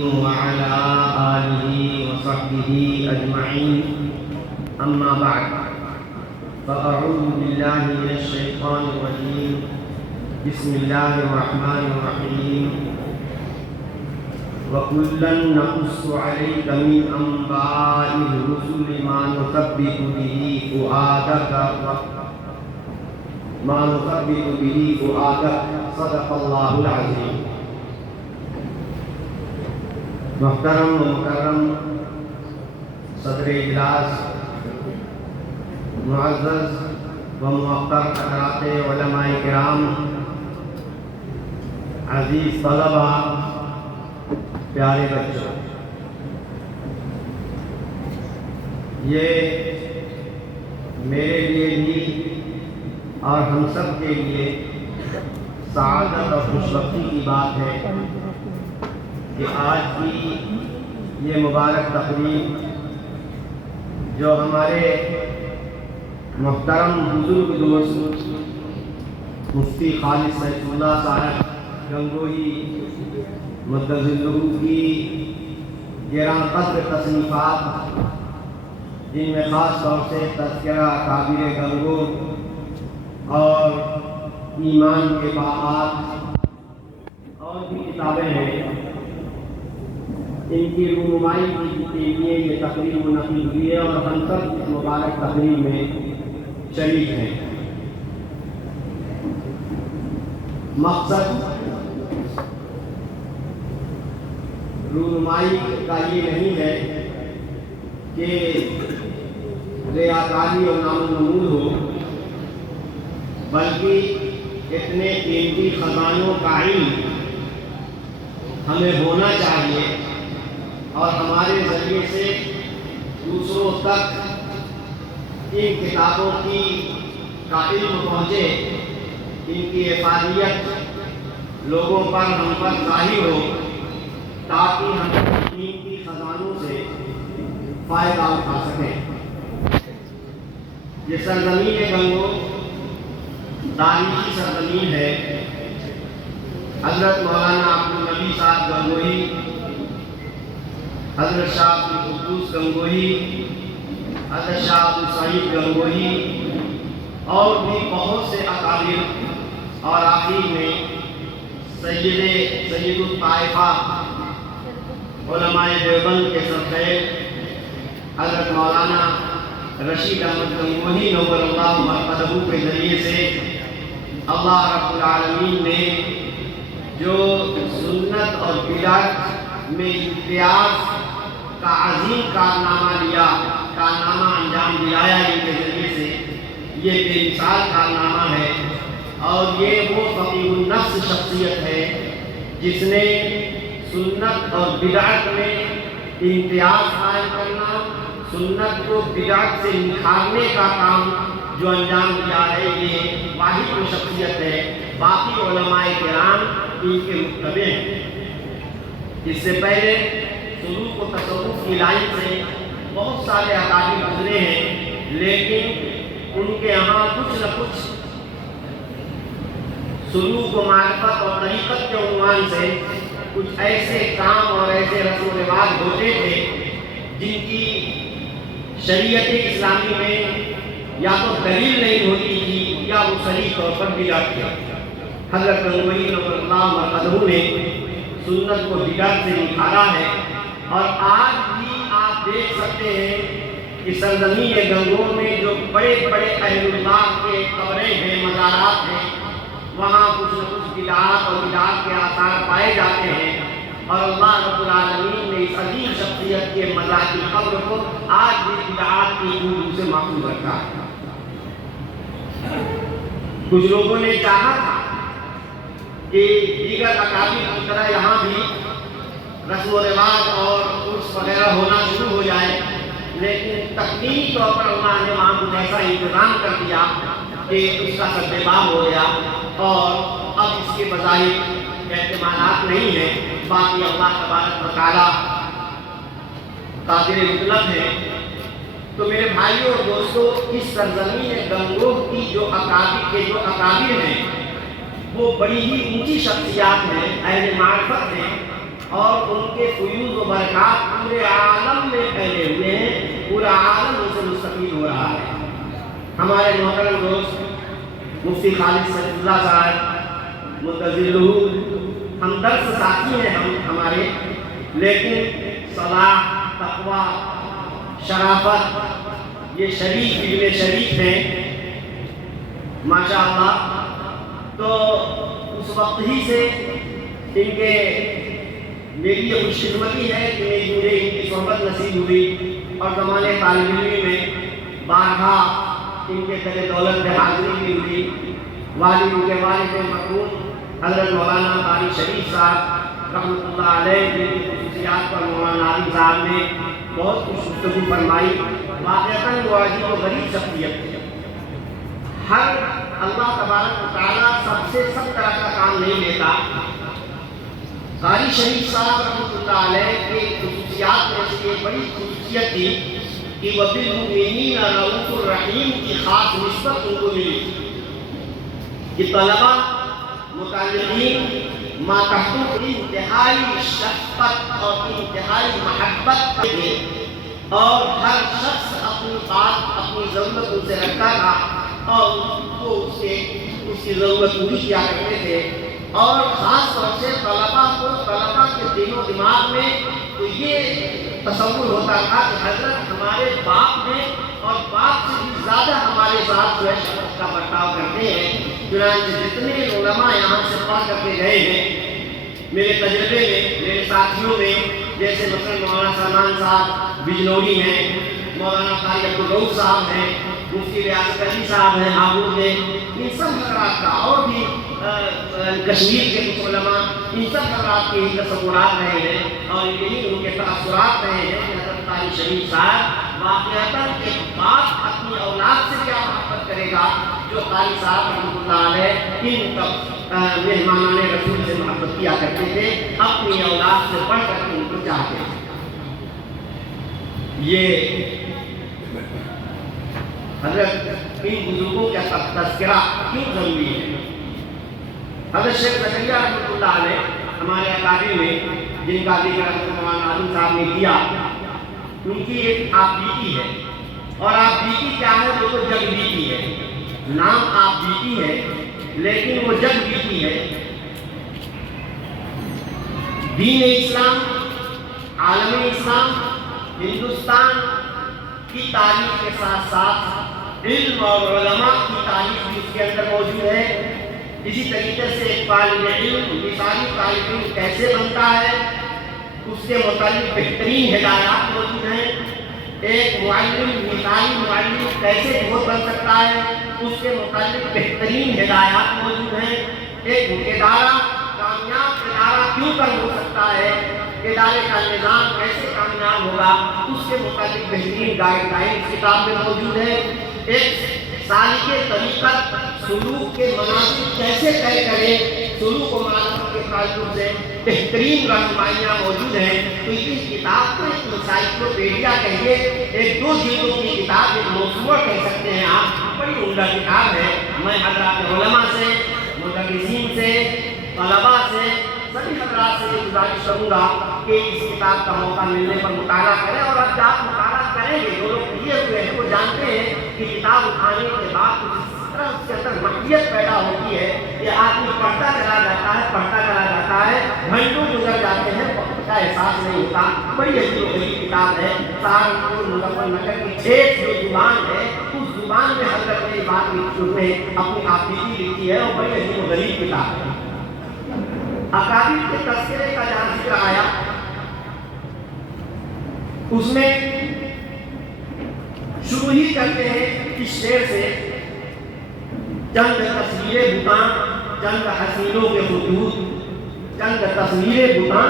وعلى آله وصحبه أجمعين أما بعد فأعوذ بالله من الشيطان الرجيم بسم الله الرحمن الرحيم وكلا نقص عليك من أنباء الرسل ما نثبت به فؤادك صدق الله العظيم. محترم و مکرم صدر اجلاس، معزز و موقر حضرات علماء کرام، عزیز طلباء، پیارے بچوں، یہ میرے لیے بھی اور ہم سب کے لیے سعادت اور خوشبختی کی بات ہے کہ آج کی یہ مبارک تقریب جو ہمارے محترم بزرگ دوست مفتی خالد سیف اللہ صاحب گنگوہی مدظ اللہ کی گراں قدر تصنیفات، جن میں خاص طور سے تذکرہ اکابر گنگو اور ایمان کے باعات اور بھی کتابیں ہیں، ان کی رونمائی کے لیے یہ تقریب منعقد ہوئی ہے اور ہم سب اس مبارک تقریب میں شریک ہیں۔ مقصد رونمائی کا یہ نہیں ہے کہ ریاکاری اور نام نمود ہو، بلکہ اتنے قیمتی خزانوں کا علم ہمیں ہونا چاہیے اور ہمارے ذریعے سے دوسروں تک ان کتابوں کا علم پہنچے، ان کی افادیت لوگوں پر ہم پر ظاہر ہو، تاکہ ہم قیمتی خزانوں سے فائدہ اٹھا سکیں۔ یہ سرزمین گنگو تاریخی سرزمین ہے۔ حضرت مولانا عبدالنبی صاحب گنگوہی، حضرت شاہ عبدالقدوس گنگوہی، حضرت شاہ عبدالسعید گنگوہی اور بھی بہت سے اکابر، اور آخر میں سید الطائفہ علماء دیوبند کے سرخیر حضرت مولانا رشید احمد گنگوہی نور اللہ مرقدہ کے ذریعے سے اللہ رب العالمین نے جو سنت اور بدعت میں امتیاز کا عظیم کارنامہ انجام دلایا، ان کے ذریعے سے یہ بے مثال کارنامہ ہے، اور یہ وہ فقیہ النفس شخصیت ہے جس نے سنت اور بدعت میں امتیاز قائم کرنا، سنت کو بدعت سے نکھارنے کا کام جو انجام دیا ہے، یہ واحد وہ شخصیت ہے۔ باقی علماء کرام ان کے متبع ہیں۔ اس سے پہلے سلوک و تصوف کی لائن سے بہت سارے اکابر گزرے ہیں، لیکن ان کے یہاں کچھ نہ کچھ سلوک و معرفت اور طریقت کے عنوان سے کچھ ایسے کام اور ایسے رسم و رواج ہوتے تھے جن کی شریعت اسلامی میں یا تو دلیل نہیں ہوتی تھی یا وہ صحیح طور پر بدعت تھی۔ حضرت گنگوہی نور اللہ مرقدہ نے سنت کو بدعت سے نکھارا ہے، اور آج بھی آپ دیکھ سکتے ہیں کہ سرزمین گنگو میں جو بڑے بڑے اہل اللہ کے قبریں ہیں، مزارات ہیں، وہاں کچھ نہ کچھ بدعات اور بدعات کے آثار پائے جاتے ہیں، اور اللہ رب العالمین نے اس عظیم شخصیت کے مزار کی قبر کو آج بھی بدعات کی دور سے محفوظ رکھا ہے۔ کچھ لوگوں نے چاہا تھا کہ دیگر اکابر کی طرح یہاں بھی رسم و رواج اور عرس وغیرہ ہونا شروع ہو جائے، لیکن تکنیکی طور پر اللہ نے وہاں کچھ ایسا انتظام کر دیا کہ اس کا سدباب ہو گیا، اور اب اس کے بظاہر احتمالات نہیں ہیں۔ باقی اللہ تبارک و تعالیٰ قادر مطلق ہے۔ تو میرے بھائیوں اور دوستوں، اس سرزمین گنگوہ کی جو اکابر ہیں وہ بڑی ہی اونچی شخصیات ہیں، اہل معرفت ہیں، اور ان کے فیوز و برکات پورے عالم میں پھیلے ہوئے ہیں، پورا عالم ان سے مستفید ہو رہا ہے۔ ہمارے محترم دوست مفتی خالد سید اللہ صاحب متظلہ، ہم درس ساتھی ہیں ہمارے، لیکن صلاح، تقویٰ، شرافت، یہ شریف ابن شریف ہیں ماشاءاللہ۔ تو اس وقت ہی سے ان کے میری یہ خوش قسمتی ہے کہ مجھے ان کی صحبت نصیب ہوئی، اور زمانے طالب علمی میں بارہا ان کے در دولت میں حاضری بھی ہوئی۔ والد ان کے والد مرحوم حضرت مولانا قاری شریف صاحب رحمۃ اللہ علیہ، جن کی خصوصیات پر مولانا عالم صاحب نے بہت کچھ گفتگو فرمائی۔ واقعتاً وہ عجیب و غریب شخصیت تھی۔ ہر اللہ تبارک و تعالیٰ سب طرح کا کام نہیں لیتا۔ قاری شریف صاحب رحمۃ اللہ علیہ کی خصوصیات میں سے ایک بڑی خصوصیت تھی کہ وہ بالمؤمنین رؤوف الرحیم کی خاص نسبت ان کو ملی کہ طلبہ، متعلمین ماتحتوں کی انتہائی شفقت اور انتہائی محبت تھے، اور ہر شخص اپنی بات، اپنی ضرورت ان سے رکھتا تھا اور وہ اس کی ضرورت پوری کیا کرتے تھے۔ اور خاص طور سے طلبہ کے دل و دماغ میں تو یہ تصور ہوتا تھا کہ حضرت ہمارے باپ ہیں اور باپ سے بھی زیادہ ہمارے ساتھ جو ہے شفقت کا برتاؤ کرتے ہیں۔ چنانچہ جتنے علماء یہاں سے پڑھ کر کے گئے ہیں میرے تجربے میں، میرے ساتھیوں میں، جیسے مثلا مولانا سلمان صاحب بجنوری ہیں، مولانا قاری عبدالرؤوف صاحب ہیں، مفتی ریاض علی صاحب ہیں ہابود میں، ان سب حضرات کا، اور بھی کشمیر کے کچھ علماء، ان سب حضرات کے ہی تصورات رہے ہیں اور یہی ان کے تاثرات رہے ہیں کہ حضرت قاری شریف صاحب واقعتاً ایک باپ اپنی اولاد سے کیا محبت کرے گا جو قاری صاحب رحمۃ اللہ علیہ ان مہمانان رسول سے محبت کیا کرتے تھے، اپنی اولاد سے بڑھ کر کے ان کو چاہتے تھے۔ یہ حضرت ان بزرگوں کا تذکرہ کیوں ضروری ہے؟ حضرت شیخ زکریا رحمۃ اللہ علیہ ہمارے اکابر میں، جن کا ذکر حضرت مولانا عالم صاحب نے کیا، ان کی ایک آپ بیٹی ہے، اور آپ بیٹی کیا ہے؟ وہ تو جگ بیٹی ہے۔ نام آپ بیٹی ہے لیکن وہ جگ بیٹی ہے۔ دین اسلام، عالم اسلام، ہندوستان کی تاریخ کے ساتھ ساتھ علم اور علماء کی تاریخ بھی اس کے اندر موجود ہے۔ اسی طریقے سے ایک طالب علم، مثالی طالب علم کیسے بنتا ہے، اس کے متعلق بہترین ہدایات موجود ہیں۔ ایک معلم، مثالی معلم کیسے بہت بن سکتا ہے، اس کے متعلق بہترین ہدایات موجود ہیں۔ ایک ادارہ کامیاب ادارہ کیوں کر ہو سکتا ہے، ادارے کا نظام کیسے کامیاب ہوگا، اس کے متعلق بہترین گائیڈ لائن کتاب میں موجود ہے۔ ایک سالک طریقت، سلوک کے مناسب کیسے طے کریں، سلوک و مناسب کے تعلق سے بہترین رہنمائیاں موجود ہیں۔ تو اس کتاب کو ایک انسائکلوپیڈیا کہیے، ایک 2 جلدوں کی کتاب، ایک موسوعہ کہہ سکتے ہیں آپ، بڑی عمدہ کتاب ہے۔ میں حضرات علماء سے، مدرسین سے، طلباء سے، سبھی حضرات سے گزارش کروں گا کہ اس کتاب کا موقع ملنے پر مطالعہ کریں، اور اب آپ مطالعہ کریں گے، جو لوگ کیے ہوئے ہیں وہ جانتے ہیں کہ کتاب اٹھانے کے بعد کچھ اس طرح اس کے اندر محبت پیدا ہوتی ہے کہ آدمی پڑھتا چلا جاتا ہے، گھنٹوں گزر جاتے ہیں، وقت کا احساس نہیں ہوتا۔ بڑی عجیب و غریب کتاب ہے۔ سہارنپور مظفر نگر کی 6 جو زبان ہے، اس زبان میں حضرت نے بات اپنی آپ بیٹی لکھی ہے، اور بڑی عجیب و غریب کتاب ہے۔ اکابر کے تذکرے کا جہاں ذکر آیا، اس میں شروع ہی کرتے ہیں اس شعر سے: چند تصویریں بتاں، چند حسینوں کے خطوط، چند تصویریں بتاں،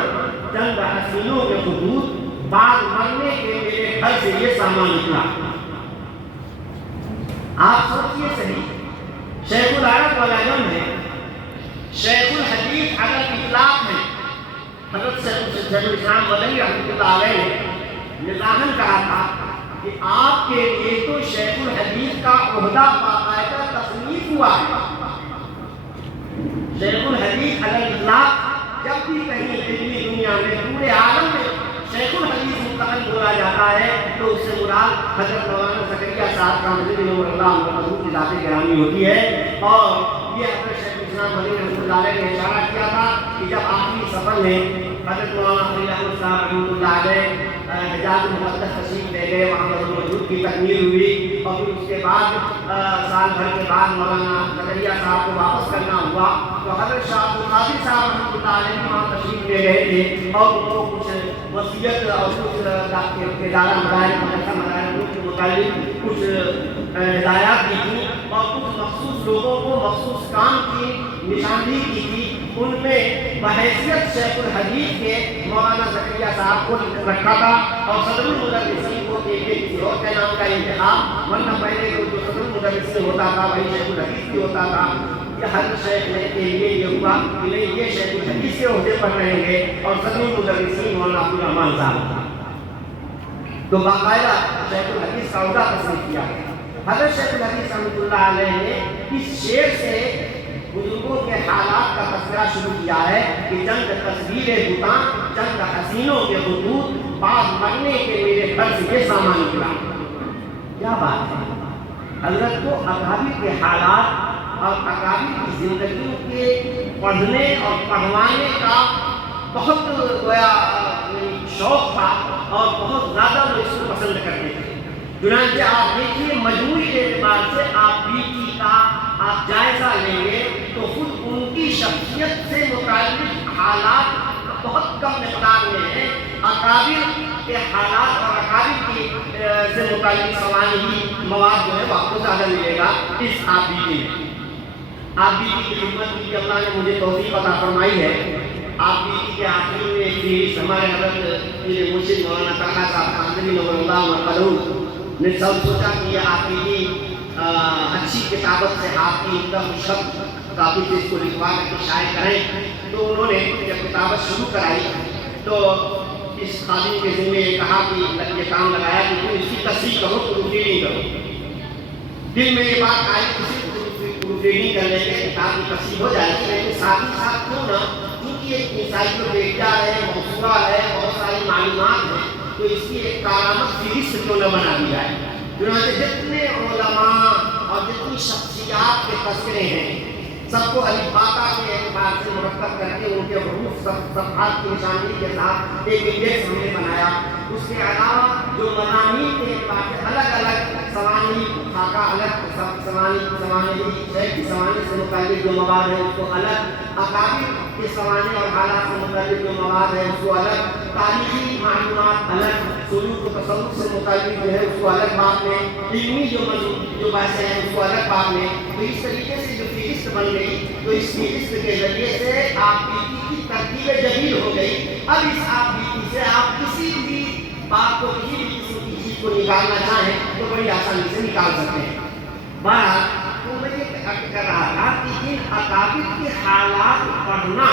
چند حسینوں کے خطوط، بعد مرنے کے میرے گھر سے یہ سامان نکلا۔ آپ سوچئے صحیح، شیخ العرب والعجم ہے، شیخ الحدیث علی الاطلاق ہے۔ حضرت شیخ الاسلام مدنی رحمۃ اللہ علیہ نے نظاماً کہا تھا کہ آپ کے لیے تو شیخ الحدیث کا عہدہ باقاعدہ تصنیف ہوا ہے۔ شیخ الحدیث علی الاطلاق جب بھی کہیں علمی دنیا دنیا میں پورے عالم میں شیخ الحدیث مطلقاً بولا جاتا ہے تو اس سے مراد حضرت مولانا زکریا صاحب کا مدنی نور اللہ محمود کی ذات گرامی ہوتی ہے. اور یہ حضرت شیخ الاسلام مدنی رحمۃ اللہ علیہ نے اشارہ کیا تھا کہ جب آخری سفر میں حضرت مولانا خلیل احمد صاحب رحمۃ اللہ علیہ حجاز مقدس تشریف لے گئے، وہاں پر موجود کی تکمیل ہوئی اور پھر اس کے بعد سال بھر کے بعد مولانا زکریا صاحب کو واپس کرنا ہوا تو حضرت شاہ عبد القادر صاحب رحمۃ اللہ علیہ وہاں تشریف لے گئے تھے اور ان کو کچھ وصیت اور کچھ ادارہ مدارس مدرسہ مدارس کے متعلق کچھ ہدایات دی تھیں اور کچھ مخصوص لوگوں کو مخصوص کام کی نشاندہی کی تھی. ان میں بحیثیت شیخ الحدیث کے مولانا زکریا صاحب کو رکھا تھا اور صدر المدرسین کو کسی اور کے نام کا انتخاب، ورنہ پہلے جو صدر المدرسین ہوتا تھا وہی شیخ الحدیث بھی ہوتا تھا. یہ ہر شیخ نے کے لیے یہ ہوا کہ نہیں یہ شیخ الحدیث کے عہدے پر رہیں گے اور صدر المدرسین مولانا عبد الرحمان صاحب تھا. تو باقاعدہ شیخ الحدیث کا عہدہ تسلیم کیا گیا. حضرت شیخ الحدیث رحمۃ اللہ علیہ نے اس شعر سے بزرگوں کے حالات کا تذکرہ شروع کیا ہے کہ چند تصویریں بتاں چند حسینوں کے خطوط بعد مرنے کے میرے گھر سے یہ سامان نکلا. کیا بات ہے. حضرت کو اکابر کے حالات اور اکابر کی زندگیوں کے پڑھنے اور پڑھوانے کا بہت گویا شوق تھا اور بہت زیادہ وہ اس کو پسند کرتے تھے. چنانچہ آپ دیکھیے مجموعی اعتبار سے آپ بیٹی کا آپ جائزہ لیں گے تو خود ان کی شخصیت سے متعلق حالات بہت کم مقدار میں ہیں. اکابر کے حالات اور اکابر کی سے متعلق سوانحی مواد جو ہے وہ آپ کو زیادہ ملے گا اس آپ بیٹی میں. آپ بیٹی کی خدمت کی اللہ نے مجھے توفیق عطا فرمائی ہے. آپ بیٹی کے آخری میں ایک چیز ہمارے حضرت میرے مرشد مولانا طلحہ صاحب خاندانی نور اللہ مرقدہ نے سب سوچا کہ یہ آپ کی اچھی کتابت سے آپ کی ایک شبد کافی سے اس کو لکھوا کر کے شائع کریں. تو انہوں نے جب کتابت شروع کرائی تو اس خادم کے ذمہ یہ کہا کہ یہ کام لگایا کہ تم اس کی تصحیح کرو، پروف ریڈنگ کرو. دل میں یہ بات آئی کسی پروف ریڈنگ کرنے کے کتاب کی تصحیح ہو جائے گی، لیکن ساتھ ہی ساتھ کیوں نہ کیونکہ ایک انسائکلوپیڈیا ہے، موسوعہ ہے، بہت ساری معلومات ہیں تو اس کی ایک کارآمد فہرست کیوں نہ بنا دی جائے. چنانچہ جتنے علماء اور جتنی شخصیات کے تذکرے ہیں سب کو الفاظ کے اعتبار سے مرتب کر کے ان کے حروف صفحات کی نشاندہی کے ساتھ ایک انڈیکس ہم نے بنایا. اس کے علاوہ جو مضامین کے اعتبار سے الگ الگ سوانحی خاکہ الگ سوانحی شیخ کی سوانح سے متعلق جو مواد ہے اس کو الگ، اکابر کے سوانح اور حالات سے متعلق جو مواد ہے اس کو الگ، تاریخی معلومات الگ، سلوک و تصوف سے متعلق جو ہے اس کو الگ بات میں، علمی جو بحثیں ہیں اس کو الگ بات میں. تو اس طریقے سے جو فہرست بن گئی تو اس فہرست کے ذریعے سے آپ کی ترتیب جدید ہو گئی. اب اس آپ بیٹی سے آپ کسی بھی بات کو کسی بھی قسم کی چیز کو نکالنا چاہیں تو بڑی آسانی سے نکال سکتے ہیں. بہرحال تو میں یہ کر رہا تھا کہ ان اکابر کے حالات پڑھنا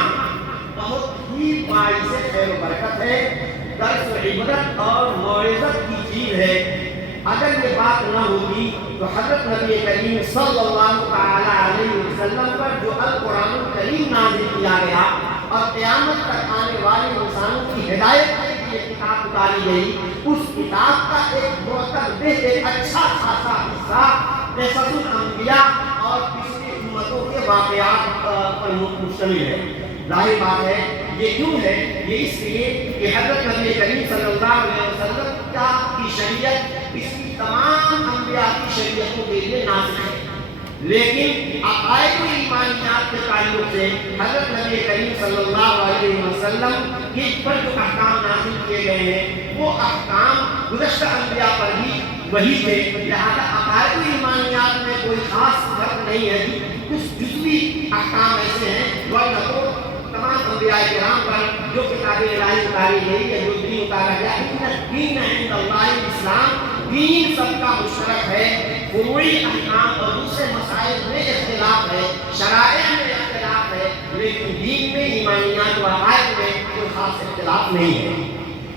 بہت ہی باعث خیر و برکت ہے، درس و عبرت اور موعظت کی چیز ہے. اگر یہ بات نہ ہوگی تو حضرت نبی کریم صلی اللہ تعالی علیہ وسلم پر جو القرآن الکریم نازل کیا گیا اور قیامت تک آنے والے انسانوں کی ہدایت کے لیے کتاب اتاری گئی، اس کتاب کا ایک معتبر ایک اچھا خاصا حصہ قصص الانبیاء اور پچھلی امتوں کے واقعات پر مشتمل ہے. ظاہر بات ہے یہ کیوں ہے؟ یہ اس لیے کہ حضرت نبی کریم صلی اللہ علیہ وسلم کی شریعت اس کی تمام انبیاء کی شریعتوں کے لیے نازل ہے، لیکن عقائد و ایمانیات کے تعلق سے حضرت نبی کریم صلی اللہ علیہ وسلم کے پر جو احکام نازل کیے گئے ہیں وہ احکام گزشتہ انبیاء پر بھی وہی تھے. لہذا عقائد و ایمانیات میں کوئی خاص فرق نہیں ہے. کچھ جزوی احکام ایسے ہیں ورنہ تو تمام انبیاء کرام پر جو کتاب الہی اتاری گئی ہے، جو دین اتارا گیا، دین عند اللہ الاسلام، دین سب کا مشترک ہے. فروعی احکام اور دوسرے مسائل میں اختلاف ہے، شرائع میں اختلاف ہے، لیکن دین میں ایمانیات و عقائد میں کوئی خاص اختلاف نہیں ہے.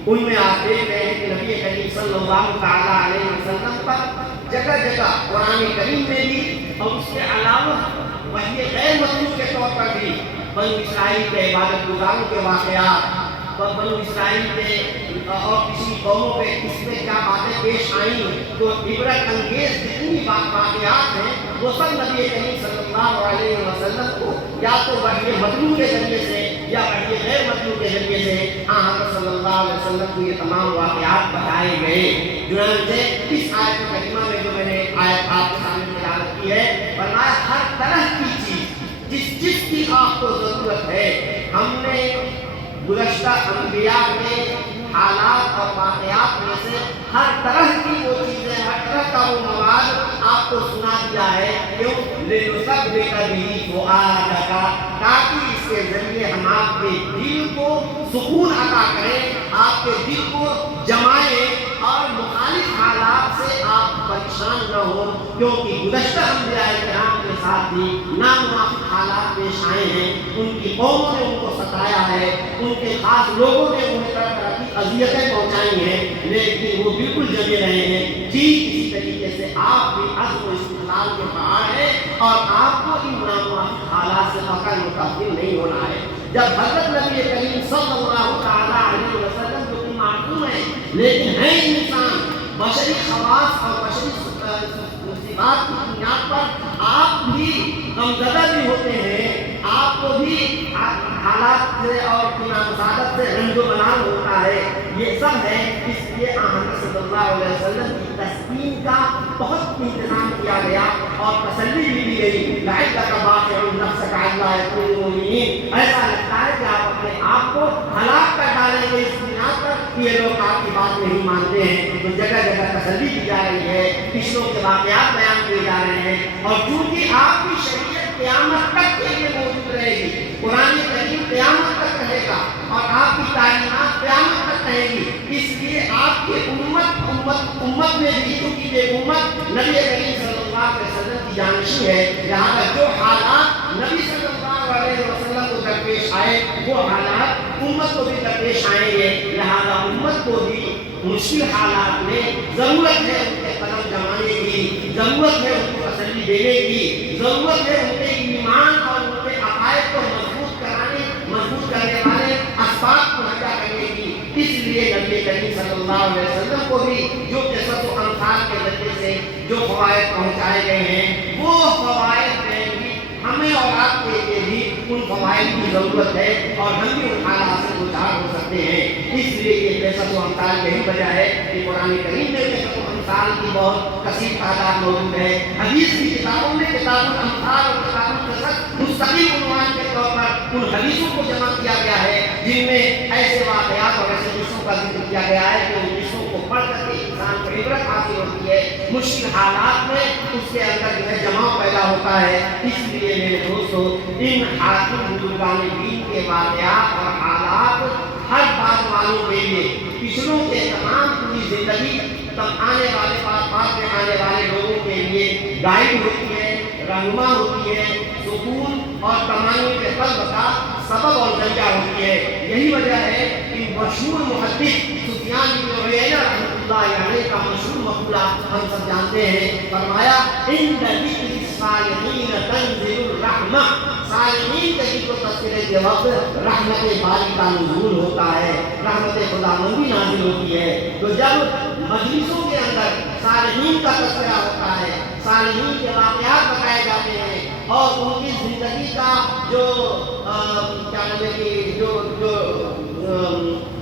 ان میں آپ دیکھ رہے ہیں کہ نبی کریم صلی اللہ تعالی علیہ وسلم پر جگہ جگہ قرآن کریم میں بھی اور اس کے علاوہ وحی غیر مطلوب کے طور پر بھی بنی اسرائیل کے عبادت گزاروں کے واقعات بنو اسرائیل کے اور کسی قوموں پہ اس میں کیا باتیں پیش آئیں، تو عبرت انگیز جتنی واقعات ہیں وہ سب نبی کریم صلی اللہ علیہ وسلم کو یا تو وحی متلو کے ذریعے سے یا وحی غیر متلو کے ذریعے سے حضرت صلی اللہ علیہ وسلم کو یہ تمام واقعات بتائے گئے۔ چنانچہ اس آیت کریمہ میں جو میں نے آیت آپ کے سامنے تلاوت کی ہے، فرمایا ہر طرح کی چیز جس کی آپ کو ضرورت ہے، ہم نے گزشتہ انبیاء کے حالات اور واقعات میں سے ہر طرح کی وہ چیزیں، ہر طرح کا وہ مواد آپ کو سنا دیا ہے، کیوں؟ لِنُثَبِّتَ بِهِ فُؤَادَكَ، تاکہ اس کے ذریعے ہم آپ کے دل کو سکون عطا کریں، آپ کے دل کو جمائیں اور مخالف حالات سے آپ پریشان نہ ہو، کیونکہ گزشتہ انبیاء کرام کے ساتھ بھی نامناسب حالات پیش آئے ہیں، ان کی قوموں نے ان کو ستایا ہے، ان کے خاص لوگوں نے انہیں طرح طرح کی اذیتیں پہنچائی ہیں، لیکن وہ بالکل جمے رہے ہیں۔ ٹھیک اسی طریقے سے آپ بھی عزم و استقلال کے پہاڑ ہیں اور آپ کو ان نامناسب حالات سے فقط متاثر نہیں ہونا ہے۔ جب حضرت نبی کریم صلی اللہ تعالیٰ علیہ وسلم جو کہ معصوم ہیں لیکن ہیں انسان، بشری خواص اور بشری صفات کی بنیاد پر آپ بھی غمزدہ بھی ہوتے ہیں، آپ کو بھی حالات سے اور مساعدت سے رنج و بلال ہوتا ہے، یہ سب ہے۔ اس لیے حضرت صلی اللہ علیہ وسلم کی تسکین کا بہت انتظام کیا گیا اور تسلی بھی دی گئی۔ لعلک باخع نفسک الا یکونوا مؤمنین، ایسا لگتا ہے کہ آپ اپنے آپ کو ہلاک کر ڈالیں گے اس بنا پر کہ یہ لوگ آپ کی بات نہیں مانتے ہیں۔ تو جگہ جگہ تسلی دی جا رہی ہے، پچھلوں کے واقعات بیان کیے جا رہے ہیں، اور چونکہ آپ کی شریعت قیامت تک کے لیے موجود رہے گی، قرآن کریم قیامت تک رہے گا اور آپ کی تعلیمات قیامت تک رہے گی، اس لیے آپ کی امت میں بھی، کیونکہ یہ امت نبی کریم صلی اللہ علیہ وسلم کی جانشین ہے، لہٰذا جو حالات نبی صلی اللہ علیہ وسلم کو درپیش آئے وہ حالات امت کو بھی درپیش آئیں گے، لہٰذا امت کو بھی مشکل حالات میں ضرورت ہے ان کے قدم جمانے کی، ضرورت ہے ان کو تسلی دینے کی، ضرورت ہے ان کے ایمان اور ان کے عقائد کو مضبوط کرنے والے اسباب کو ادا کرنے کی۔ اس لیے نبی کریم صلی اللہ علیہ وسلم کو بھی جو قصص و امثال کے ذریعے سے جو فوائد پہنچائے گئے ہیں، وہ فوائد میں بھی ہمیں اور آپ کے لیے بھی ان فوائد کی ضرورت ہے اور ہم بھی ان حالات سے دوچار ہو سکتے ہیں۔ اس لیے یہ قصص و امثال یہی وجہ ہے کہ قرآن کریم میں قصص و امثال کی بہت کثیر تعداد موجود ہے۔ حدیث کی کتابوں میں کتاب الامثال اور کتاب القصص مستقل عنوان کے طور پر ان حدیثوں کو جمع کیا گیا ہے جن میں ایسے واقعات اور ایسے قصوں کا ذکر کیا گیا ہے کہ ان قصوں کو پڑھ کر کے انسان کو عبرت حاصل ہوتی ہے، مشکل حالات میں اس کے اندر جو ہے جماؤ پیدا ہوتا ہے۔ اس لیے میرے دوستو، ان حاکم بزرگان دین کے واقعات اور حالات ہر بات معلوم کے لیے پچھلوں کے تمام پوری زندگی تب آنے والے بعد میں آنے والے لوگوں کے لیے گائیڈ ہوتی ہے، رہنما ہوتی ہے، سکون اور تمانی کے قلب کا سبب اور ذریعہ ہوتی ہے۔ یہی وجہ ہے کہ مشہور محدث سفیان بن عیینہ رحمۃ اللہ علیہ کا مشہور مقولہ ہم سب جانتے ہیں، فرمایا عند ذکر الصالحین تنزل الرحمہ، صالحین کے ذکر و تذکرے کے وقت رحمت باری کا نزول ہوتا ہے، رحمت خداوندی نازل ہوتی ہے۔ تو جب مجلسوں کے اندر صالحین کا تذکرہ ہوتا ہے، صالحین کے واقعات بتائے جاتے ہیں اور ان کی زندگی کا جو کیا نام ہے کہ جو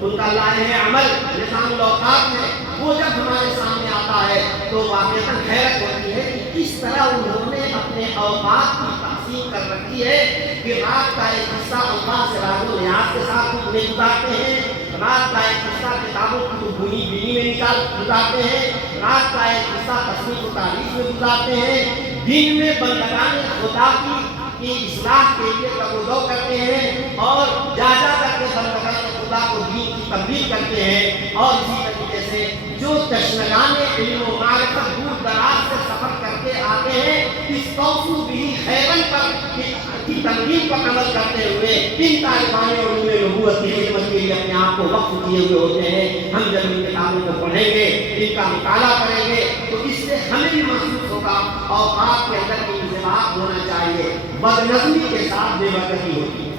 ان کا لائحہ عمل نظام الاوقات ہے وہ جب ہمارے سامنے آتا ہے تو واقعتاً حیرت ہوتی ہے کہ کس طرح انہوں نے اپنے اوقات کی تقسیم کر رکھی ہے کہ رات کا ایک حصہ اللہ سے راز و نیاز کے ساتھ گزارتے ہیں، رات کا ایک حصہ کتابوں کی بنی میں گزارتے ہیں، رات کا ایک حصہ تصنیف و تعریف میں گزارتے ہیں، دن میں بندگان خدا کی اصلاح کے لیے تقرر کرتے ہیں اور جا کر کے بندگان خدا کو دین کی تبلیغ کرتے ہیں، اور اسی طریقے سے جو تشنگان علم و معرفت دور دراز سے سفر کر کے آتے ہیں، اس توسو بھی خیرن پر کی تنظیم پر عمل کرتے ہوئے ان طالبان اور علم نبوت کی خدمت کے لیے اپنے آپ کو وقف کیے ہوئے ہوتے ہیں۔ ہم جب ان کتابوں کو پڑھیں گے، ان کا مطالعہ کریں گے تو اس سے ہمیں بھی محسوس ہوگا اوقات کے اندر کی انضباط ہونا چاہیے، بدنظمی کے ساتھ بے برکتی ہوتی ہے۔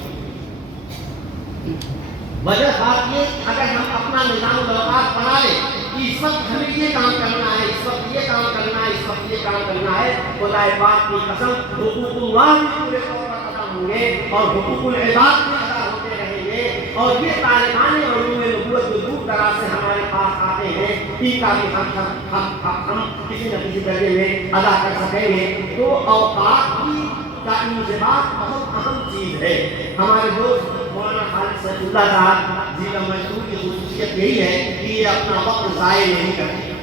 وجہ بات یہ اگر ہم اپنا نظام الاوقات بنا لیں کہ اس وقت ہمیں یہ کام کرنا ہے، اس وقت یہ کام کرنا ہے، اس وقت یہ کام کرنا ہے، خدا پاک کی قسم حقوق اللہ بھی پورے طور پر ادا ہوں گے اور حقوق العباد بھی ادا ہوتے رہیں گے، اور یہ طالبان علوم نبوت جو دور دراز سے ہمارے پاس آتے ہیں ان کا بھی ہم کسی نہ کسی درجے میں ادا کر سکیں گے۔ تو اوقات کی کا انضباط بہت اہم چیز ہے۔ ہمارے دوست مولانا خالد سیف اللہ صاحب جی کا مشہور کی خصوصیت یہی ہے کہ یہ اپنا وقت ضائع نہیں کرتے۔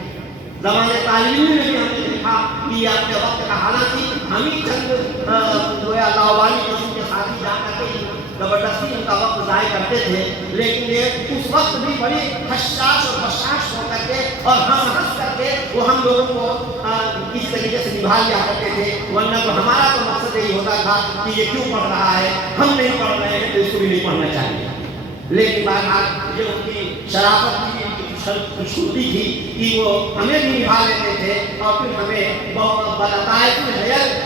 زمانے تعلیمی میں بھی ہم نے دیکھا کہ یہ اپنے وقت کا، حالانکہ ہم ہی چند جو ہے اللہ والی قسم کے ساتھی جا کر کے زبردستی ان کا وقت ضائع کرتے تھے، لیکن یہ اس وقت بھی بڑی حساس اور بشاش ہو کر کے اور ہنس کر کے وہ ہم لوگوں کو اس طریقے سے نبھا لیا کرتے تھے، ورنہ تو ہمارا تو مقصد یہی ہوتا تھا کہ یہ کیوں پڑھ رہا ہے، ہم نہیں پڑھ رہے ہیں تو اس کو بھی نہیں پڑھنا چاہیے۔ لیکن بہرحال یہ ان کی شرافت تھی، ان کی خوشخوتی تھی کہ وہ ہمیں بھی نبھا لیتے تھے اور پھر ہمیں بلطائف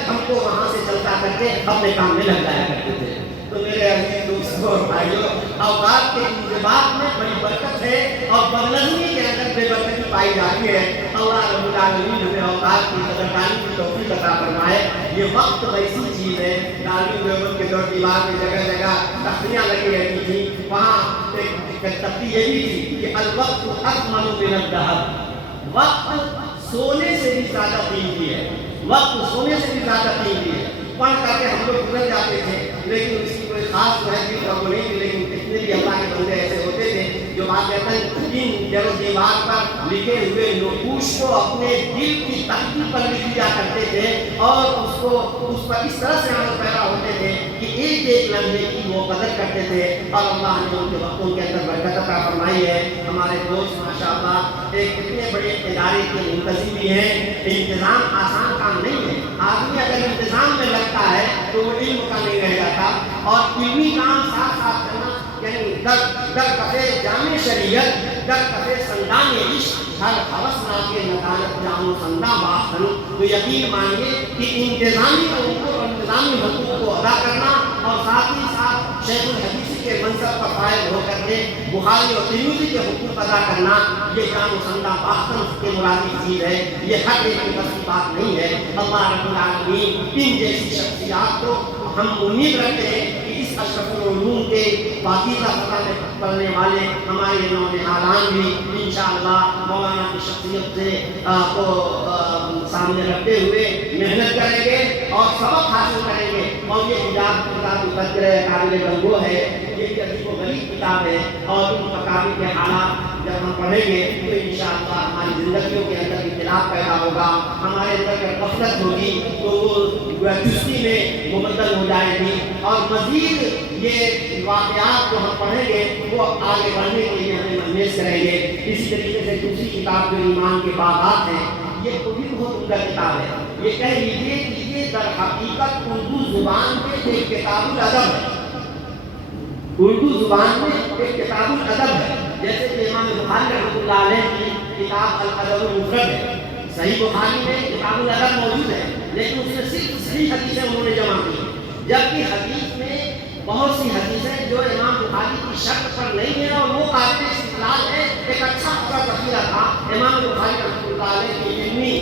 ہم کو وہاں سے چلتا کر کے اپنے کام میں لگ جایا کرتے تھے۔ تو میرے عزیز دوستوں اور بھائیوں، اوقات کے انضباط میں بڑی برکت ہے اور بدنظمی کے اندر بے برکتی پائی جاتی ہے۔ اللہ رب العالمین ہمیں اوقات کی قدردانی کی توفیق عطا فرمائے۔ یہ وقت ایسی چیز ہے، دارالعلوم دیوبند کے دور دیوار میں جگہ جگہ تختیاں لگی رہتی تھیں، وہاں ایک تختی یہ بھی تھی کہ الوقت اکمل من الذهب، وقت سونے سے بھی زیادہ قیمتی ہے، وقت سونے سے بھی زیادہ قیمتی ہے۔ پڑھ کر کے ہم لوگ گزر جاتے تھے، لیکن اس کی کوئی خاص محفل کا وہ نہیں تھی، لیکن کتنے بھی اللہ کے بندے ایسے ہوتے تھے جو واقعتاً ان در و دیوار پر لکھے ہوئے نقوش کو اپنے دل کی تختی پر لکھ دیا کرتے تھے اور اس پر اس طرح سے عمل پیرا ہوتے تھے کہ ایک ایک لمحے کی وہ قدر کرتے تھے، اور اللہ نے ان کے وقتوں کے اندر برکت عطا فرمائی ہے۔ ہمارے دوست ماشاءاللہ ایک کتنے بڑے ادارے کے منتظم بھی ہیں۔ انتظام آسان کام نہیں ہے، آدمی اگر انتظام میں لگتا ہے تو وہ علم کا نہیں رہ جاتا، اور علمی کام ساتھ ساتھ کرنا یعنی در کفے جامع شریعت، در کفے سندان عشق، ہر حوث ناکے ندانت جام و سندہ باختن۔ تو یقین مانیے کہ انتظامی امور اور انتظامی حقوق کو ادا کرنا اور ساتھ ہی ساتھ شیخ الحدیث کے منصب پر فائز ہو کر کے بخاری اور ترمذی کے حقوق ادا کرنا، یہ جام و سندہ باختن کے مرادی چیز ہے، یہ ہر ایک کی بس کی بات نہیں ہے۔ اللہ رب العالمین ان جیسی شخصیات کو ہم امید رکھتے ہیں کہ اس اشرف العلوم کے پاکیزہ فضا میں پڑھنے والے ہمارے نونہالان بھی انشاءاللہ مولانا کی شخصیت سے کو سامنے رکھتے ہوئے محنت کریں گے اور سبق حاصل کریں گے، اور یہ کتاب التذکرہ قابل گنگو ہے، یہ ایک عجیب و غریب کتاب ہے، اور ان مقامی کے حالات جب ہم پڑھیں گے تو انشاءاللہ ہماری زندگیوں کے اندر اختلاف پیدا ہوگا، ہمارے اندر جب غفلت ہوگی تو وہ چستی میں مبدل ہو جائے گی، اور مزید یہ واقعات جو ہم پڑھیں گے وہ آگے بڑھنے کے لیے ہمیں مہمیز کریں گے۔ اسی طریقے سے دوسری کتاب جو ایمان کے باغات ہیں، یہ بھی بہت عمدہ کتاب ہے۔ یہ کہہ لیجیے کہ یہ در حقیقت اردو زبان میں ایک کتاب الادب ہے، اردو زبان میں ایک کتاب الادب ہے، جیسے کہ امام بخاری رحمۃ اللہ علیہ کی کتاب الادب المفرد ہے۔ صحیح بخاری میں کتاب الادب موجود ہے، لیکن اس میں صرف صحیح حدیثیں انہوں نے جمع کی، جبکہ حدیث میں بہت سی حدیثیں جو امام بخاری کی شرط پر نہیں ہیں اور وہ قابل استدلال ہے۔ ایک اچھا ذخیرہ تھا امام بخاری رحمۃ اللہ علیہ کی علمی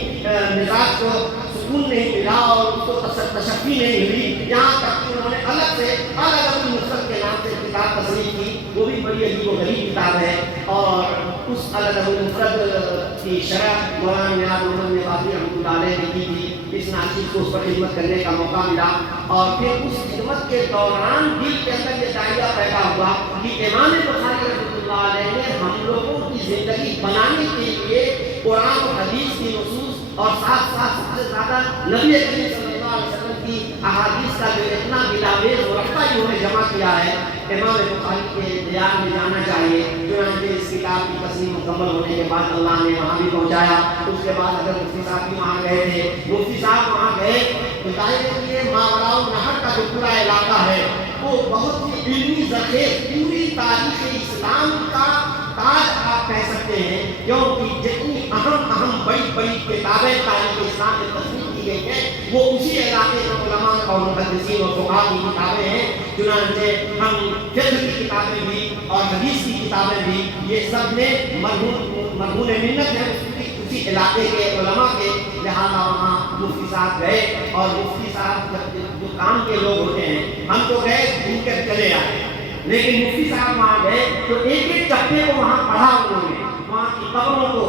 مزاج کو سکون نہیں ملا اور اس کو تشفی نہیں ملی، یہاں تک کہ انہوں نے الگ سے الادب المفرد کے نام سے کتاب تصنیف کی، وہ بھی بڑی عجیب و غریب کتاب ہے، اور اس الادب المفرد کی شرح مولانا نیاز محمد نباتی رحمۃ اللہ علیہ نے کی تھی۔ اس ناچیز کو اس پر خدمت کرنے کا موقع ملا، اور پھر اس خدمت کے دوران دل کے اندر یہ دائرہ پیدا ہوا کہ امام بخاری رحمۃ اللہ علیہ نے ہم لوگوں کی زندگی بنانے کے لیے قرآن و حدیث کی نصوص اور ساتھ ساتھ سب سے زیادہ نبی کریم صلی اللہ علیہ وسلم کی احادیث کا جو اتنا بلاویز مرتبہ انہوں نے جمع کیا ہے، امام بخاری کے دیار میں جانا چاہیے۔ چنانچہ اس کتاب کی تصنیف مکمل ہونے کے بعد اللہ نے وہاں بھی پہنچایا۔ اس کے بعد اگر مفتی صاحب بھی وہاں گئے تھے، مفتی صاحب وہاں گئے تو ظاہر ہے کہ یہ ماوراء النہر کا جو پورا علاقہ ہے وہ بہت ہی علمی ذخیر، پوری تاریخ اسلام کا تاج آپ کہہ سکتے ہیں، کیونکہ جتنی اہم بڑی کتابیں تاریخ اسلام میں تصنیف کی گئی ہیں وہ اسی علاقے کے علماء اور محدثین اور فقہاء کی کتابیں ہیں. چنانچہ ہم فقہ کی کتابیں بھی اور حدیث کی کتابیں بھی یہ سب میں مرہون منت ہے اسی علاقے کے علماء کے. لہٰذا وہاں مفتی صاحب گئے اور مفتی صاحب جو کام کے لوگ ہوتے ہیں ہم تو گئے گھوم کر چلے آئے, لیکن مفتی صاحب وہاں گئے تو ایک ایک چپے کو وہاں پڑھا انہوں نے, وہاں کی قبروں کو,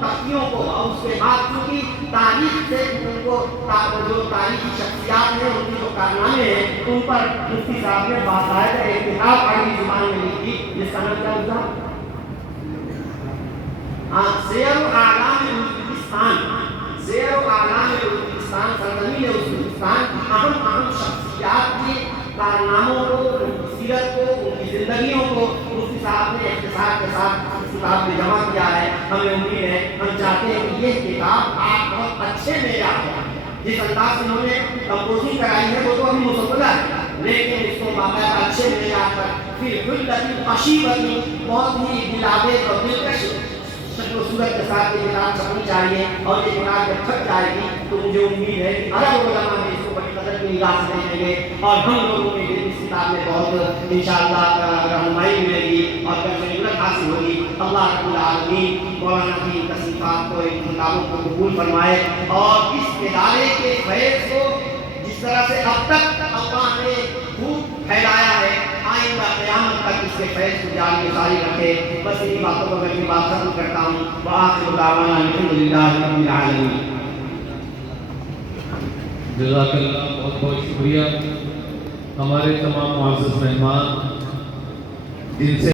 تختیوں کو, اور اس کے بعد چونکہ تاریخ سے ان کو جو تاریخی شخصیات ہیں ان کے جو کارنامے ہیں ان پر مفتی صاحب نے باقاعدہ ایک کتاب عربی زبان میں لکھی جس کا نام کیا ہوتا ہے سیر اعلام ازبکستان. سیر اعلام ازبکستان سرزمین ازبکستان کی اہم شخصیات کے کارناموں کو, ان کی سیرت کو, ان کی زندگیوں کو مفتی صاحب نے اختصار کے ساتھ اس کتاب میں جمع کیا ہے. ہمیں امید ہے, ہم چاہتے ہیں کہ یہ کتاب آپ بہت اچھے معیار پر, جس انداز سے انہوں نے کمپوزنگ کرائی ہے وہ تو ابھی مسودہ ہے, لیکن اس کو باقاعدہ اچھے معیار پر پھر قشیبتی بہت ہی دلآویز اور دلکش شکل و صورت کے ساتھ یہ کتاب چھپنی چاہیے. اور یہ کتاب جب چھپ جائے گی تو مجھے امید ہے کہ عرب علماء بھی اس کو بڑی قدر کی نگاہ سے دیکھیں گے اور ہم لوگوں میں اس کتاب میں بہت انشاءاللہ رہنمائی ملے گی اور عبرت حاصل ہوگی. اللہ رب العالمین مولانا کی تصنیفات کو, ان کتابوں کو قبول فرمائے اور اس ادارے کے فیض کو جس طرح سے اب تک اللہ نے خوب پھیلایا ہے آئندہ قیامت تک اس کے فیض کو جاری و ساری رکھے. بس انہی باتوں کو میں اپنی بات ختم کرتا ہوں. وآخر دعوانا الحمدللہ رب العالمین. جزاک اللہ, بہت بہت شکریہ. ہمارے تمام معزز مہمان جن سے